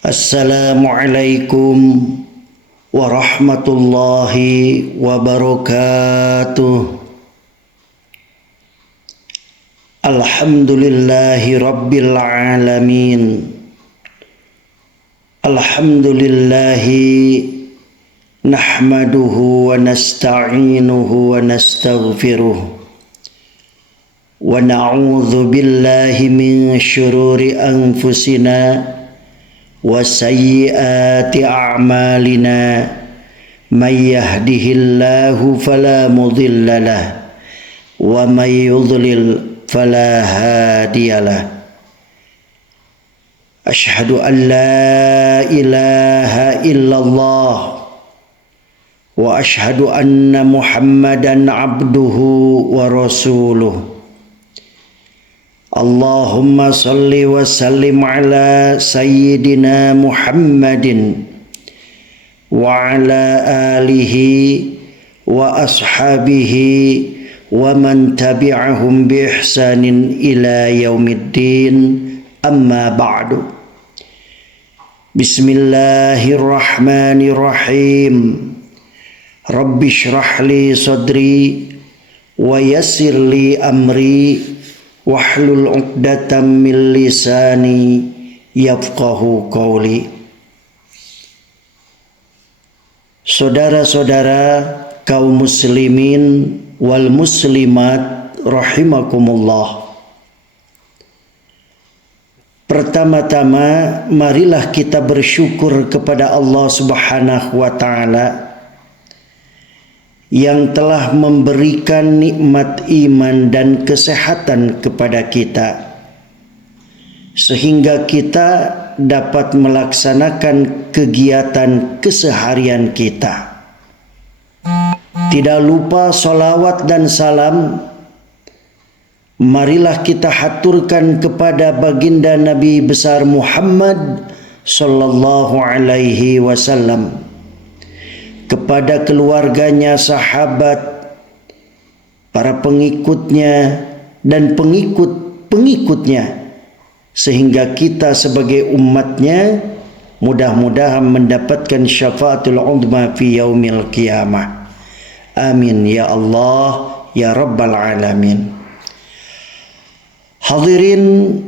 Assalamualaikum warahmatullahi wabarakatuh. Alhamdulillahi rabbil alamin. Alhamdulillahi nahmaduhu wa nasta'inuhu wa nastaghfiruh. Wa na'udzu billahi min syururi anfusina wa sayyiati a'malina. May yahdihillahu fala mudilla lahu wa may yudlil fala hadiyalah. Asyhadu an la ilaha illallah wa asyhadu anna Muhammadan abduhu wa rasuluh. Allahumma salli wa sallim ala sayyidina Muhammadin wa ala alihi wa ashabihi wa man tabi'ahum bi ihsanin ila yaumiddin, amma ba'du. Bismillahirrahmanirrahim. Rabbi shrah li sadri wa yassir li amri wahlul 'uqdatam min lisani yafqahu qawli. Saudara-saudara kaum muslimin wal muslimat rahimakumullah. Pertama-tama marilah kita bersyukur kepada Allah Subhanahu wa taala yang telah memberikan nikmat iman dan kesehatan kepada kita, sehingga kita dapat melaksanakan kegiatan keseharian kita. Tidak lupa salawat dan salam marilah kita haturkan kepada baginda Nabi besar Muhammad sallallahu alaihi wasallam, kepada keluarganya, sahabat, para pengikutnya, dan pengikut-pengikutnya, sehingga kita sebagai umatnya mudah-mudahan mendapatkan syafaatul uzma fi yaumil qiyamah. Amin ya Allah ya Rabbal alamin. Hadirin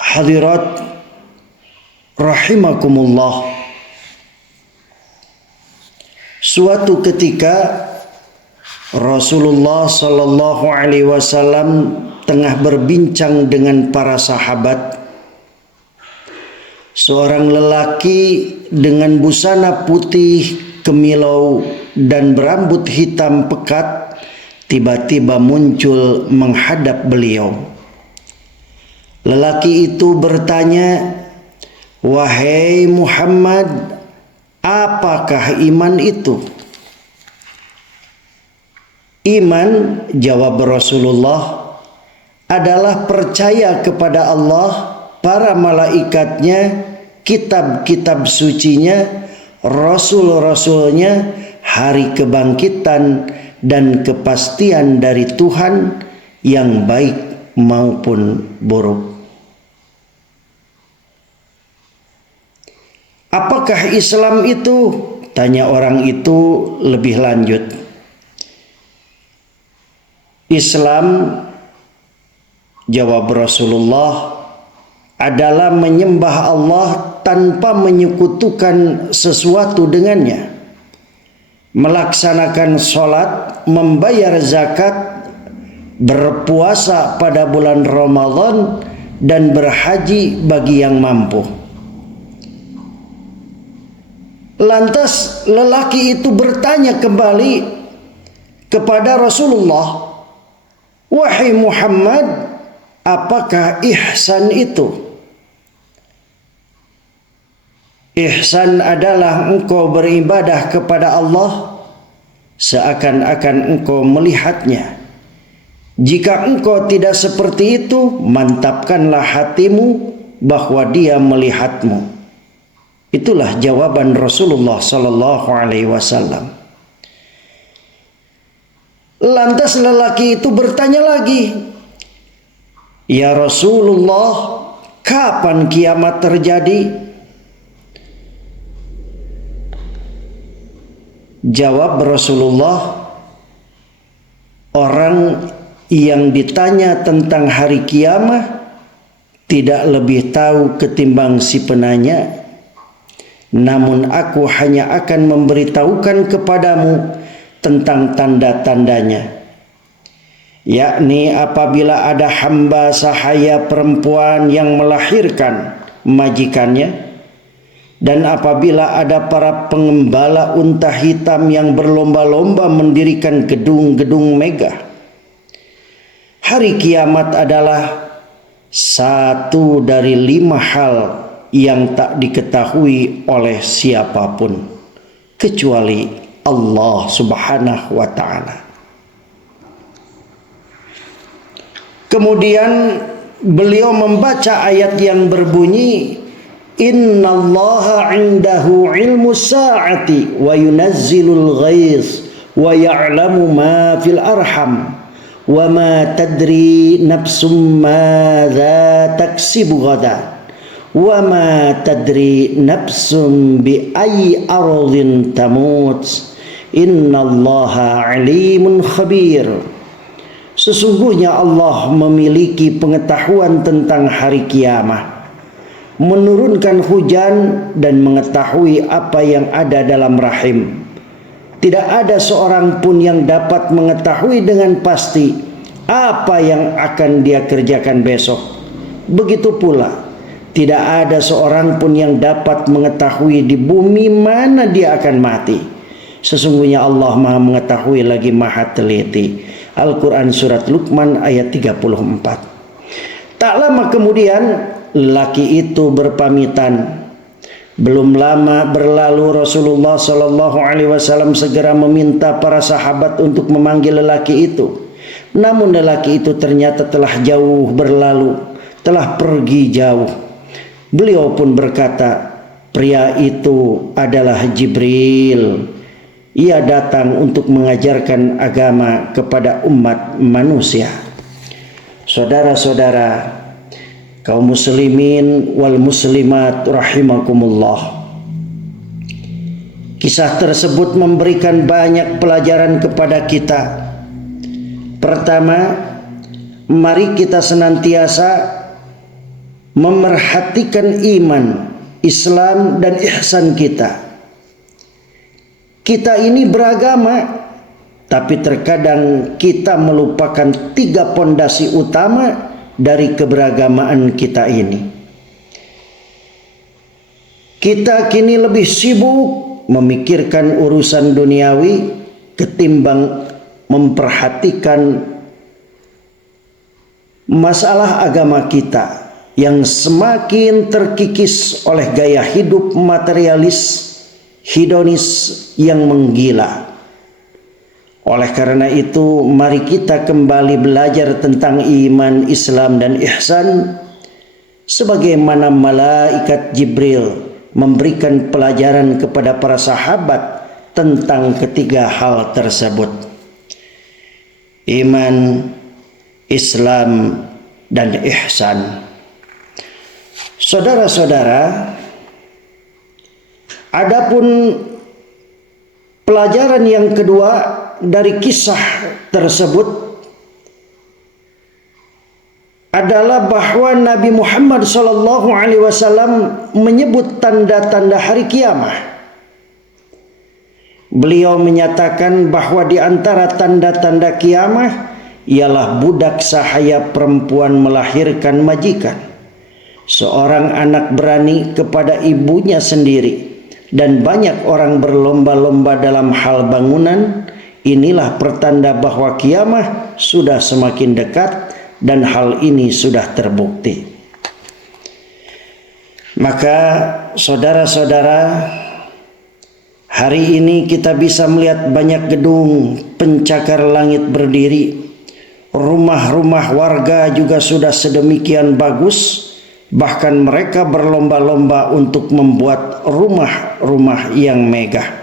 hadirat rahimakumullah. Suatu ketika Rasulullah sallallahu alaihi wasallam tengah berbincang dengan para sahabat. Seorang lelaki dengan busana putih kemilau dan berambut hitam pekat tiba-tiba muncul menghadap beliau. Lelaki itu bertanya, "Wahai Muhammad, apakah iman itu?" Iman, jawab Rasulullah, adalah percaya kepada Allah, para malaikatnya, kitab-kitab sucinya, rasul-rasulnya, hari kebangkitan, dan kepastian dari Tuhan yang baik maupun buruk. Apakah Islam itu? Tanya orang itu lebih lanjut. Islam, jawab Rasulullah, adalah menyembah Allah tanpa menyekutukan sesuatu dengannya, melaksanakan sholat, membayar zakat, berpuasa pada bulan Ramadan, dan berhaji bagi yang mampu. Lantas lelaki itu bertanya kembali kepada Rasulullah, "Wahai Muhammad, apakah ihsan itu?" Ihsan adalah engkau beribadah kepada Allah seakan-akan engkau melihatnya. Jika engkau tidak seperti itu, mantapkanlah hatimu bahwa Dia melihatmu. Itulah jawaban Rasulullah sallallahu alaihi wasallam. Lantas lelaki itu bertanya lagi, "Ya Rasulullah, kapan kiamat terjadi?" Jawab Rasulullah, orang yang ditanya tentang hari kiamat tidak lebih tahu ketimbang si penanya. Namun aku hanya akan memberitahukan kepadamu tentang tanda-tandanya, yakni apabila ada hamba sahaya perempuan yang melahirkan majikannya, dan apabila ada para pengembala unta hitam yang berlomba-lomba mendirikan gedung-gedung megah. Hari kiamat adalah satu dari 5 hal yang tak diketahui oleh siapapun kecuali Allah Subhanahu wa ta'ala. Kemudian beliau membaca ayat yang berbunyi, innallaha indahu ilmu sa'ati wa yunazzilul ghaiz wa ya'lamu ma fil arham wa ma tadri nafsum madza taksibu ghadan wa ma tadri nafsum bi ayyi ardhin tamut innallaha alimun khabir. Sesungguhnya Allah memiliki pengetahuan tentang hari kiamat, menurunkan hujan dan mengetahui apa yang ada dalam rahim. Tidak ada seorang pun yang dapat mengetahui dengan pasti apa yang akan dia kerjakan besok. Begitu pula tidak ada seorang pun yang dapat mengetahui di bumi mana dia akan mati. Sesungguhnya Allah Maha mengetahui lagi Maha teliti. Al-Quran surat Luqman ayat 34. Tak lama kemudian laki itu berpamitan. Belum lama berlalu Rasulullah SAW segera meminta para sahabat untuk memanggil lelaki itu. Namun lelaki itu ternyata telah jauh berlalu, telah pergi jauh. Beliau pun berkata, pria itu adalah Jibril. Ia datang untuk mengajarkan agama kepada umat manusia. Saudara-saudara, kaum muslimin wal muslimat rahimakumullah. Kisah tersebut memberikan banyak pelajaran kepada kita. Pertama, mari kita senantiasa memerhatikan iman, Islam dan ihsan kita. Kita ini beragama, tapi terkadang kita melupakan 3 pondasi utama dari keberagamaan kita ini. Kita kini lebih sibuk memikirkan urusan duniawi ketimbang memperhatikan masalah agama kita yang semakin terkikis oleh gaya hidup materialis, hedonis yang menggila. Oleh karena itu, mari kita kembali belajar tentang iman, Islam dan ihsan sebagaimana malaikat Jibril memberikan pelajaran kepada para sahabat tentang 3 hal tersebut. Iman, Islam dan ihsan. Saudara-saudara, adapun pelajaran yang kedua dari kisah tersebut adalah bahwa Nabi Muhammad SAW menyebut tanda-tanda hari kiamat. Beliau menyatakan bahwa di antara tanda-tanda kiamat ialah budak sahaya perempuan melahirkan majikan, seorang anak berani kepada ibunya sendiri, dan banyak orang berlomba-lomba dalam hal bangunan. Inilah pertanda bahwa kiamat sudah semakin dekat dan hal ini sudah terbukti. Maka saudara-saudara, hari ini kita bisa melihat banyak gedung pencakar langit berdiri. Rumah-rumah warga juga sudah sedemikian bagus. Bahkan mereka berlomba-lomba untuk membuat rumah-rumah yang megah.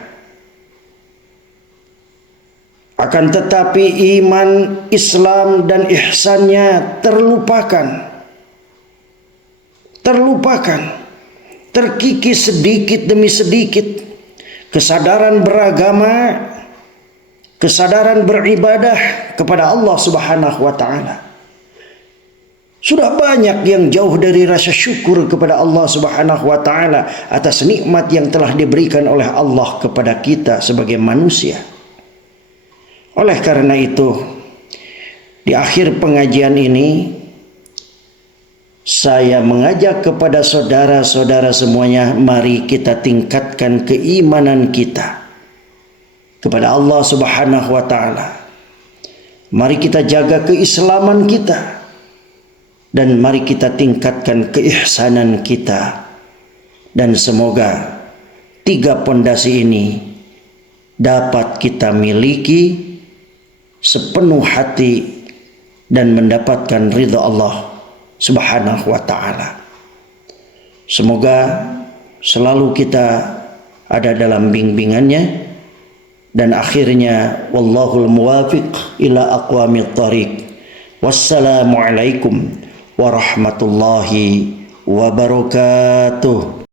Akan tetapi iman, Islam dan ihsannya terlupakan. Terkikis sedikit demi sedikit. kesadaran beragama, kesadaran beribadah kepada Allah Subhanahu wa taala. Sudah banyak yang jauh dari rasa syukur kepada Allah Subhanahu wa taala atas nikmat yang telah diberikan oleh Allah kepada kita sebagai manusia. Oleh karena itu, di akhir pengajian ini saya mengajak kepada saudara-saudara semuanya, mari kita tingkatkan keimanan kita kepada Allah Subhanahu wa taala. Mari kita jaga keislaman kita dan mari kita tingkatkan keihsanan kita. Dan semoga 3 pondasi ini dapat kita miliki sepenuh hati dan mendapatkan ridha Allah Subhanahu wa ta'ala. Semoga selalu kita ada dalam bimbingannya, dan akhirnya wallahul muwafiq ila aqwamit thariq. Wassalamualaikum warahmatullahi wabarakatuh.